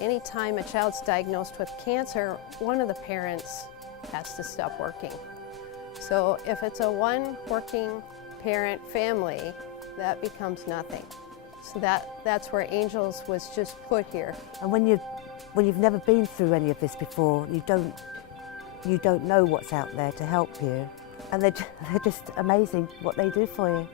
Anytime a child's diagnosed with cancer, one of the parents has to stop working. So if it's a one working parent family, that becomes nothing. So that's where Angels was just put here. And when you've never been through any of this before, you don't know what's out there to help you. And they're just amazing what they do for you.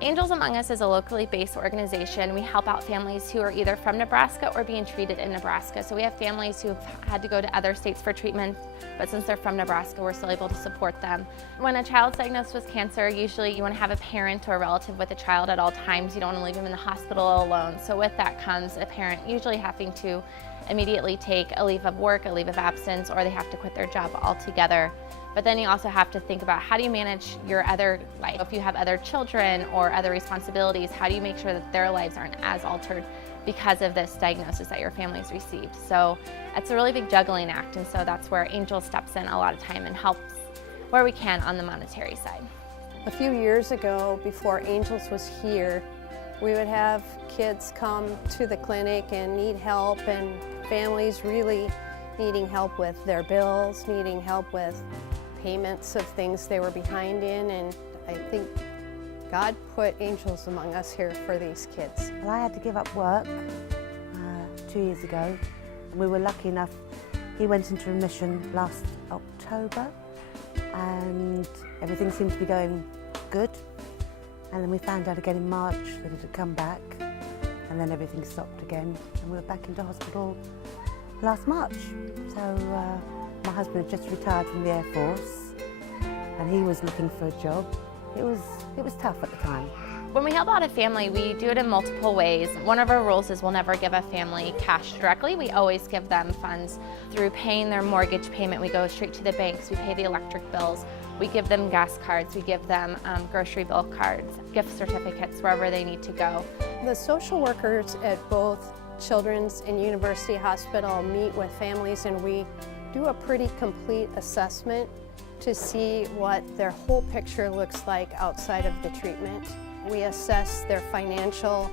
Angels Among Us is a locally based organization. We help out families who are either from Nebraska or being treated in Nebraska. So we have families who have had to go to other states for treatment, but since they're from Nebraska, we're still able to support them. When a child's diagnosed with cancer, usually you want to have a parent or a relative with the child at all times. You don't want to leave them in the hospital alone. So with that comes a parent usually having to immediately take a leave of work, a leave of absence, or they have to quit their job altogether. But then you also have to think about how do you manage your other life. If you have other children or other responsibilities, how do you make sure that their lives aren't as altered because of this diagnosis that your family's received? So it's a really big juggling act, and so that's where Angel steps in a lot of time and helps where we can on the monetary side. A few years ago, before Angels was here, we would have kids come to the clinic and need help, and families really needing help with their bills, needing help with payments of things they were behind in, and I think God put Angels Among Us here for these kids. Well, I had to give up work 2 years ago, and we were lucky enough. He went into remission last October, and everything seemed to be going good. And then we found out again in March that it had come back, and then everything stopped again, and we were back into hospital last March. So my husband had just retired from the Air Force, and he was looking for a job. It was tough at the time. When we help out a family, we do it in multiple ways. One of our rules is we'll never give a family cash directly. We always give them funds through paying their mortgage payment. We go straight to the banks. We pay the electric bills. We give them gas cards. We give them grocery bill cards, gift certificates, wherever they need to go. The social workers at both Children's and University Hospital meet with families, and we do a pretty complete assessment to see what their whole picture looks like outside of the treatment. We assess their financial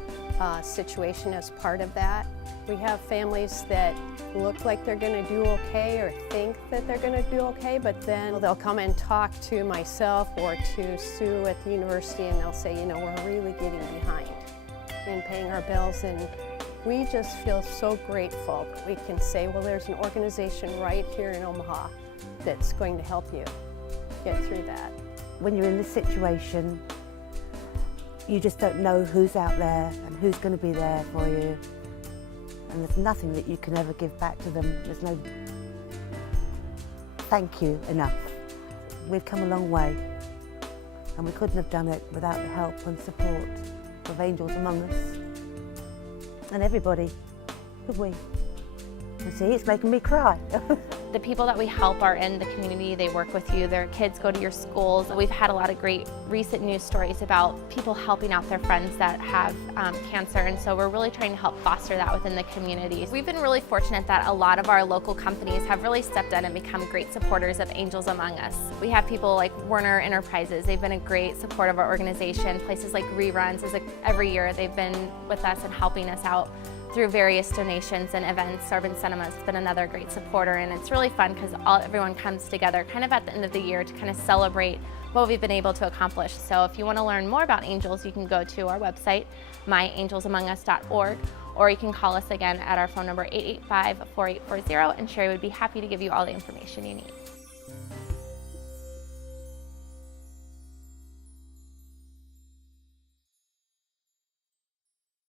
situation as part of that. We have families that look like they're going to do okay or think that they're going to do okay, but then they'll come and talk to myself or to Sue at the university, and they'll say, you know, we're really getting behind in paying our bills, and we just feel so grateful. We can say, well, there's an organization right here in Omaha that's going to help you get through that. When you're in this situation, you just don't know who's out there and who's going to be there for you. And there's nothing that you can ever give back to them. There's no thank you enough. We've come a long way, and we couldn't have done it without the help and support of Angels Among Us. And everybody, could we? You see, it's making me cry. The people that we help are in the community. They work with you. Their kids go to your schools. We've had a lot of great recent news stories about people helping out their friends that have cancer, and so we're really trying to help foster that within the communities. We've been really fortunate that a lot of our local companies have really stepped in and become great supporters of Angels Among Us. We have people like Werner Enterprises. They've been a great support of our organization. Places like ReRuns, every year they've been with us and helping us out through various donations and events. Urban Cinema's been another great supporter, and it's really fun because everyone comes together kind of at the end of the year to kind of celebrate what we've been able to accomplish. So if you want to learn more about Angels, you can go to our website, myangelsamongus.org, or you can call us again at our phone number 885-4840, and Sherry would be happy to give you all the information you need.